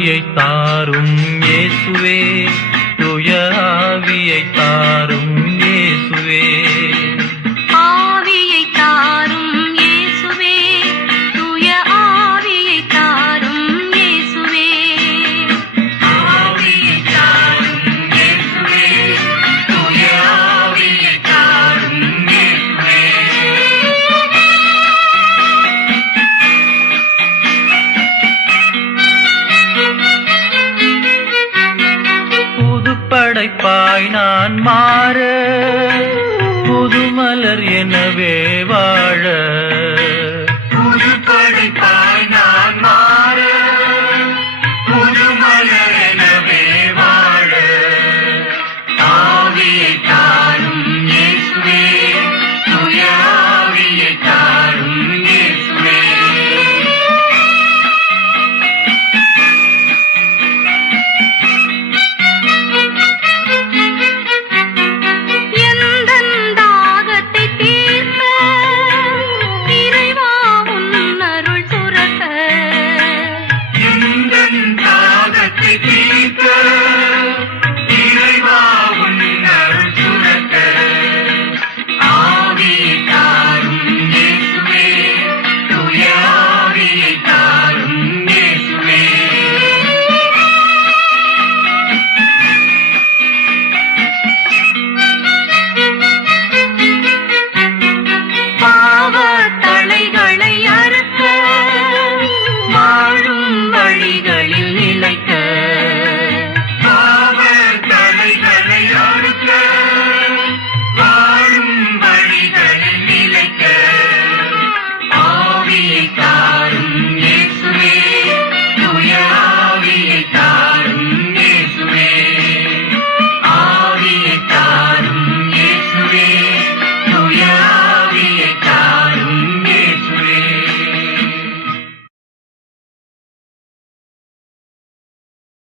ஒளியை தாரும் இயேசுவே. அழைப்பாய் நான் மாற புதுமலர் எனவே வாழ.